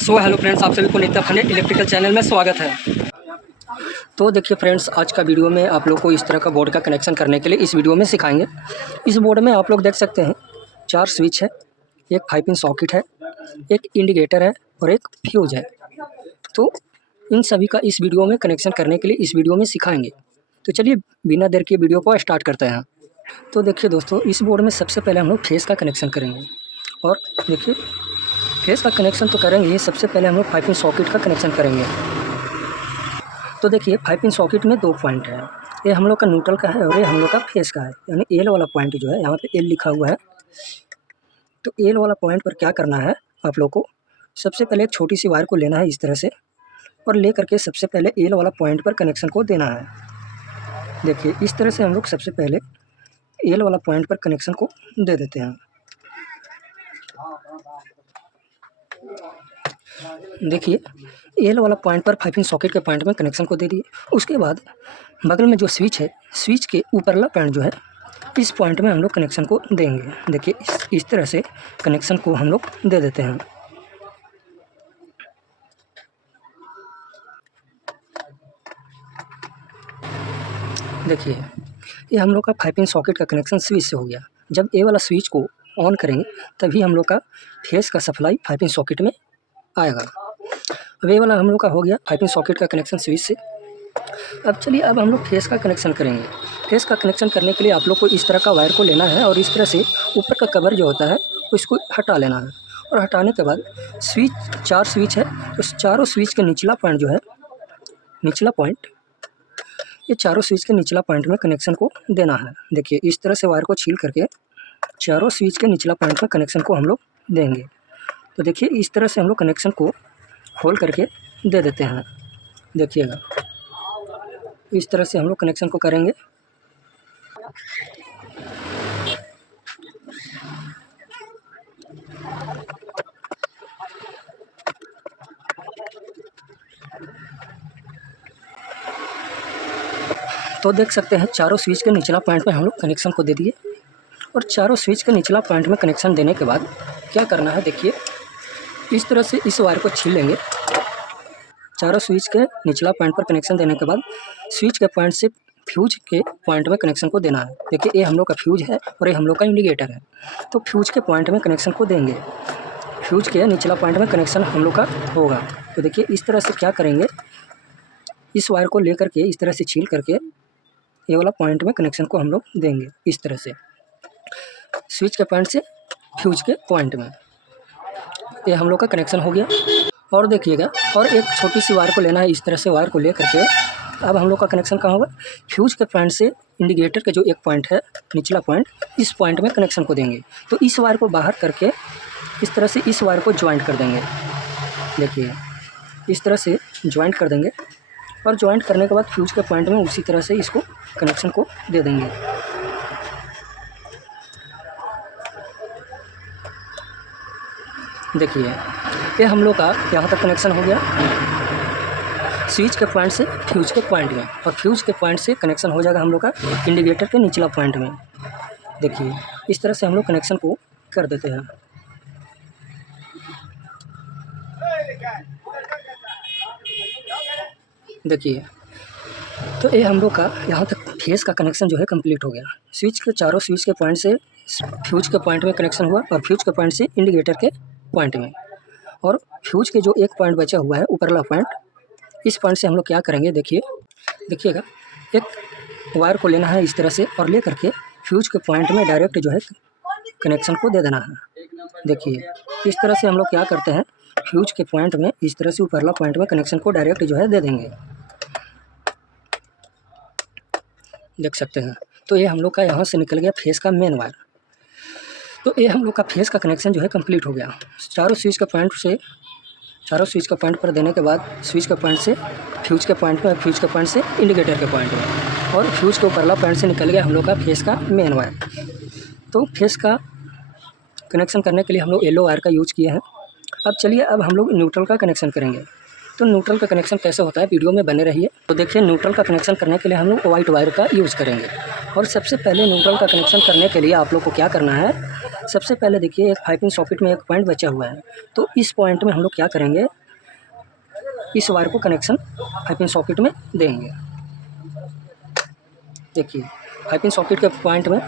Hello friends, आप सभी को नित्य खन्ने इलेक्ट्रिकल चैनल में स्वागत है। तो देखिए फ्रेंड्स, आज का वीडियो में आप लोग को इस तरह का बोर्ड का कनेक्शन करने के लिए इस वीडियो में सिखाएंगे। इस बोर्ड में आप लोग देख सकते हैं 4 स्विच है, एक 5 पिन सॉकेट है, एक इंडिकेटर है और एक फ्यूज है। तो इन सभी का इस वीडियो में कनेक्शन करने के लिए इस वीडियो में सिखाएंगे। तो चलिए बिना देर के वीडियो को स्टार्ट करते हैं। तो देखिए दोस्तों, इस बोर्ड में सबसे पहले हम लोग फेस का कनेक्शन करेंगे। और देखिए फेस का कनेक्शन तो करेंगे ही, सबसे पहले हम लोग 5 पिन सॉकेट का कनेक्शन करेंगे। तो देखिए 5 पिन सॉकेट में 2 पॉइंट है, ये हम लोग का न्यूट्रल का है और ये हम लोग का फेस का है। यानी एल वाला पॉइंट जो है, यहाँ पे एल लिखा हुआ है। तो एल वाला पॉइंट पर क्या करना है आप लोग को, सबसे पहले एक छोटी सी वायर को लेना है इस तरह से और ले करके सबसे पहले एल वाला पॉइंट पर कनेक्शन को देना है। देखिए इस तरह से हम लोग सबसे पहले एल वाला पॉइंट पर कनेक्शन को दे देते हैं। देखिए एल वाला पॉइंट पर 5 पिन सॉकेट के पॉइंट में कनेक्शन को दे दिए। उसके बाद बगल में जो स्विच है, स्विच के ऊपरला पॉइंट जो है, इस पॉइंट में हम लोग कनेक्शन को देंगे। देखिए इस तरह से कनेक्शन को हम लोग दे देते हैं। देखिए ये हम लोग का 5 पिन सॉकेट का कनेक्शन स्विच से हो गया। जब ए वाला स्विच को ऑन करेंगे तभी हम लोग का फेस का सप्लाई 5 पिन सॉकेट में आएगा। अब ये वाला हम लोग का हो गया 5 पिन सॉकेट का कनेक्शन स्विच से। अब चलिए अब हम लोग फेस का कनेक्शन करेंगे। फेस का कनेक्शन करने के लिए आप लोग को इस तरह का वायर को लेना है और इस तरह से ऊपर का कवर जो होता है उसको हटा लेना है। और हटाने के बाद स्विच 4 स्विच है, तो चारों स्विच के निचला पॉइंट जो है, निचला पॉइंट, ये चारों स्विच के निचला पॉइंट में कनेक्शन को देना है। देखिए इस तरह से वायर को छील करके चारों स्विच के निचला पॉइंट में कनेक्शन को हम लोग देंगे। तो देखिए इस तरह से हम लोग कनेक्शन को खोल करके दे देते हैं। देखिएगा इस तरह से हम लोग कनेक्शन को करेंगे। तो देख सकते हैं चारों स्विच के निचला पॉइंट में हम लोग कनेक्शन को दे दिए। और चारों स्विच के निचला पॉइंट में कनेक्शन देने के बाद क्या करना है, देखिए इस तरह से इस वायर को छील लेंगे। चारों स्विच के निचला पॉइंट पर कनेक्शन देने के बाद स्विच के पॉइंट से फ्यूज के पॉइंट में कनेक्शन को देना है। देखिए ये हम लोग का फ्यूज है और ये हम लोग का इंडिकेटर है। तो फ्यूज के पॉइंट में कनेक्शन को देंगे, फ्यूज के निचला पॉइंट में कनेक्शन हम लोग का होगा। तो देखिए इस तरह से क्या करेंगे, इस वायर को लेकर के इस तरह से छील करके ये वाला पॉइंट में कनेक्शन को हम लोग देंगे। इस तरह से स्विच के पॉइंट से फ्यूज के पॉइंट में ये हम लोग का कनेक्शन हो गया। और देखिएगा, और एक छोटी सी वायर को लेना है, इस तरह से वायर को ले करके अब हम लोग का कनेक्शन कहाँ होगा, फ्यूज के पॉइंट से इंडिकेटर का जो एक पॉइंट है, निचला पॉइंट, इस पॉइंट में कनेक्शन को देंगे। तो इस वायर को बाहर करके इस तरह से इस वायर को ज्वाइंट कर देंगे। देखिए इस तरह से ज्वाइंट कर देंगे और ज्वाइंट करने के बाद फ्यूज के पॉइंट में उसी तरह से इसको कनेक्शन को दे देंगे। देखिए ये हम लोग का यहाँ तक कनेक्शन हो गया, स्विच के पॉइंट से फ्यूज के पॉइंट में, और फ्यूज के पॉइंट से कनेक्शन हो जाएगा हम लोग का इंडिकेटर के निचला पॉइंट में। देखिए इस तरह से हम लोग कनेक्शन को कर देते हैं। देखिए तो ये हम लोग का यहाँ तक फेस का कनेक्शन जो है कंप्लीट हो गया। स्विच के चारों स्विच के पॉइंट से फ्यूज के पॉइंट में कनेक्शन हुआ और फ्यूज के पॉइंट से इंडिकेटर के पॉइंट में। और फ्यूज के जो एक पॉइंट बचा हुआ है, ऊपरला पॉइंट, इस पॉइंट से हम लोग क्या करेंगे, देखिएगा एक वायर को लेना है इस तरह से और ले करके फ्यूज के पॉइंट में डायरेक्ट जो है कनेक्शन को दे देना है। देखिए इस तरह से हम लोग क्या करते हैं, फ्यूज के पॉइंट में इस तरह से ऊपरला पॉइंट में कनेक्शन को डायरेक्ट जो है दे देंगे। देख सकते हैं। तो ये हम लोग का यहाँ से निकल गया फेस का मेन वायर। तो ये हम लोग का फेस का कनेक्शन जो है कंप्लीट हो गया। चारों स्विच के पॉइंट पर देने के बाद स्विच के पॉइंट से फ्यूज के पॉइंट में, फ्यूज के पॉइंट से इंडिकेटर के पॉइंट में, और फ्यूज के ऊपरला पॉइंट से निकल गया हम लोग का फेस का मेन वायर। तो फेस का कनेक्शन करने के लिए हम लोग येलो वायर का यूज किए हैं। अब चलिए अब हम लोग न्यूट्रल का कनेक्शन करेंगे। तो न्यूट्रल का कनेक्शन कैसे होता है वीडियो में बने रहिए। तो देखिए न्यूट्रल का कनेक्शन करने के लिए हम लोग वाइट वायर का यूज़ करेंगे। और सबसे पहले न्यूट्रल का कनेक्शन करने के लिए आप लोग को क्या करना है, सबसे पहले देखिए एक 5 पिन सॉकेट में एक पॉइंट बचा हुआ है। तो इस पॉइंट में हम लोग क्या करेंगे, इस वायर को कनेक्शन 5 पिन सॉकेट में देंगे। देखिए 5 पिन सॉकेट के पॉइंट में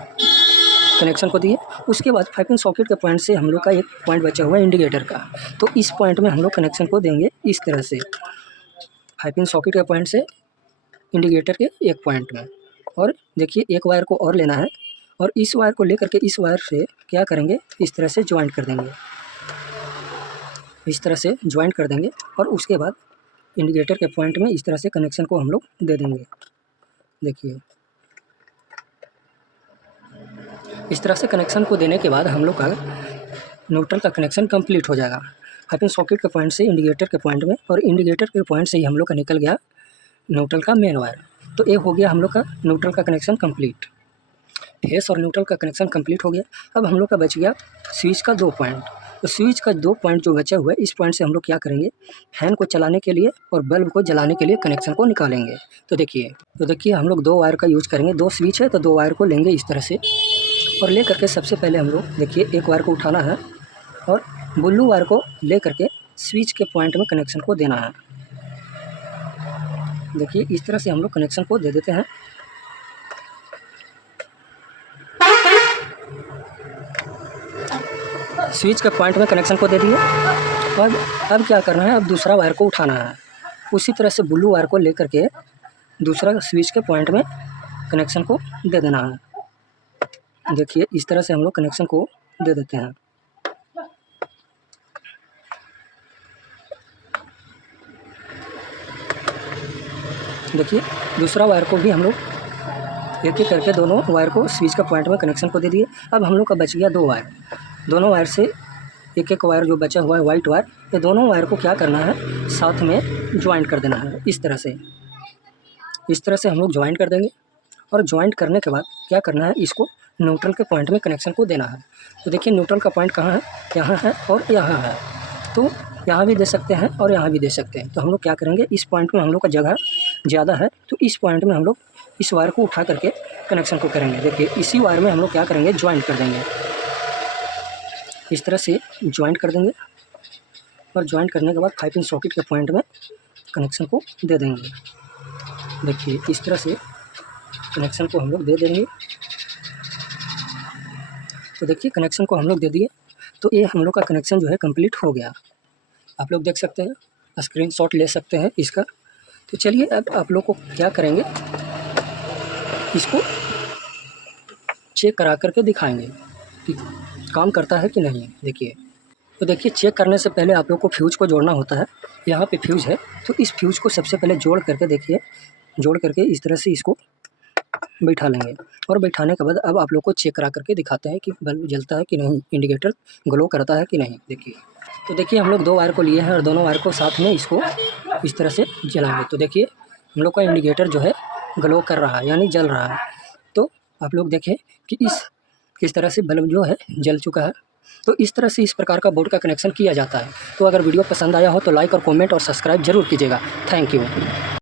कनेक्शन को दिए। उसके बाद 5 पिन सॉकेट के पॉइंट से हम लोग का एक पॉइंट बचा हुआ है इंडिकेटर का। तो इस पॉइंट में हम लोग कनेक्शन को देंगे इस तरह से, 5 पिन सॉकेट के पॉइंट से इंडिकेटर के एक पॉइंट में। और देखिए एक वायर को और लेना है और इस वायर को लेकर के इस वायर से क्या करेंगे, इस तरह से ज्वाइंट कर देंगे, इस तरह से ज्वाइंट कर देंगे। और उसके बाद इंडिकेटर के पॉइंट में इस तरह से कनेक्शन को हम लोग दे देंगे। देखिए इस तरह से कनेक्शन को देने के बाद हम लोग का न्यूट्रल का कनेक्शन कंप्लीट हो जाएगा। 5 पिन सॉकेट के पॉइंट से इंडिकेटर के पॉइंट में, और इंडिकेटर के पॉइंट से ही हम लोग का निकल गया न्यूट्रल का मेन वायर। तो ये हो गया हम लोग का न्यूट्रल का कनेक्शन कंप्लीट। फेस और न्यूट्रल का कनेक्शन कंप्लीट हो गया। अब हम लोग का बच गया स्विच का 2 पॉइंट। तो स्विच का 2 पॉइंट जो बचा हुआ है, इस पॉइंट से हम लोग क्या करेंगे, फैन को चलाने के लिए और बल्ब को जलाने के लिए कनेक्शन को निकालेंगे। तो देखिए हम लोग 2 वायर का यूज़ करेंगे। 2 स्विच है तो 2 वायर को लेंगे इस तरह से, और ले करके सबसे पहले हम लोग देखिए एक वायर को उठाना है और ब्लू वायर को ले करके स्विच के पॉइंट में कनेक्शन को देना है। देखिए इस तरह से हम लोग कनेक्शन को दे देते हैं। स्विच के पॉइंट में कनेक्शन को दे दिए। और अब क्या करना है, अब दूसरा वायर को उठाना है। उसी तरह से ब्लू वायर को लेकर के दूसरा स्विच के पॉइंट में कनेक्शन को दे देना है। देखिए इस तरह से हम लोग कनेक्शन को दे देते हैं। देखिए दूसरा वायर को भी हम लोग एक एक करके दोनों वायर को स्विच का पॉइंट में कनेक्शन को दे दिए। अब हम लोग का बच गया 2 वायर। दोनों वायर से एक एक वायर जो बचा हुआ है वाइट वायर, ये दोनों वायर को क्या करना है, साथ में ज्वाइंट कर देना है। इस तरह से हम लोग ज्वाइंट कर देंगे। और ज्वाइंट करने के बाद क्या करना है, इसको न्यूट्रल के पॉइंट में कनेक्शन को देना है। तो देखिए न्यूट्रल का पॉइंट कहाँ है, यहाँ है और यहाँ है। तो यहाँ भी दे सकते हैं और यहाँ भी दे सकते हैं। तो हम लोग क्या करेंगे, इस पॉइंट में हम लोग का जगह ज़्यादा है तो इस पॉइंट में हम लोग इस वायर को उठा करके कनेक्शन को करेंगे। देखिए इसी वायर में हम लोग क्या करेंगे, ज्वाइंट कर देंगे। इस तरह से ज्वाइंट कर देंगे और ज्वाइंट करने के बाद 5 पिन सॉकेट के पॉइंट में कनेक्शन को दे देंगे। देखिए इस तरह से कनेक्शन को हम लोग दे देंगे। तो देखिए कनेक्शन को हम लोग दे दिए। तो ये हम लोग का कनेक्शन जो है कंप्लीट हो गया। आप लोग देख सकते हैं, स्क्रीनशॉट ले सकते हैं इसका। तो चलिए अब आप लोग को क्या करेंगे, इसको चेक करा करके दिखाएंगे कि काम करता है कि नहीं। देखिए तो देखिए चेक करने से पहले आप लोग को फ्यूज़ को जोड़ना होता है। यहाँ पे फ्यूज़ है तो इस फ्यूज़ को सबसे पहले जोड़ करके देखिए, जोड़ करके इस तरह से इसको बैठा लेंगे। और बैठाने के बाद अब आप लोग को चेक करा करके दिखाते हैं कि बल्ब जलता है कि नहीं, इंडिकेटर ग्लो करता है कि नहीं। देखिए तो देखिए हम लोग 2 वायर को लिए हैं और दोनों वायर को साथ में इसको इस तरह से जलाएंगे। तो देखिए हम लोग का इंडिकेटर जो है ग्लो कर रहा है, यानी जल रहा है। तो आप लोग देखें कि किस तरह से बल्ब जो है जल चुका है। तो इस तरह से इस प्रकार का बोर्ड का कनेक्शन किया जाता है। तो अगर वीडियो पसंद आया हो तो लाइक और कमेंट और सब्सक्राइब जरूर कीजिएगा। Thank you.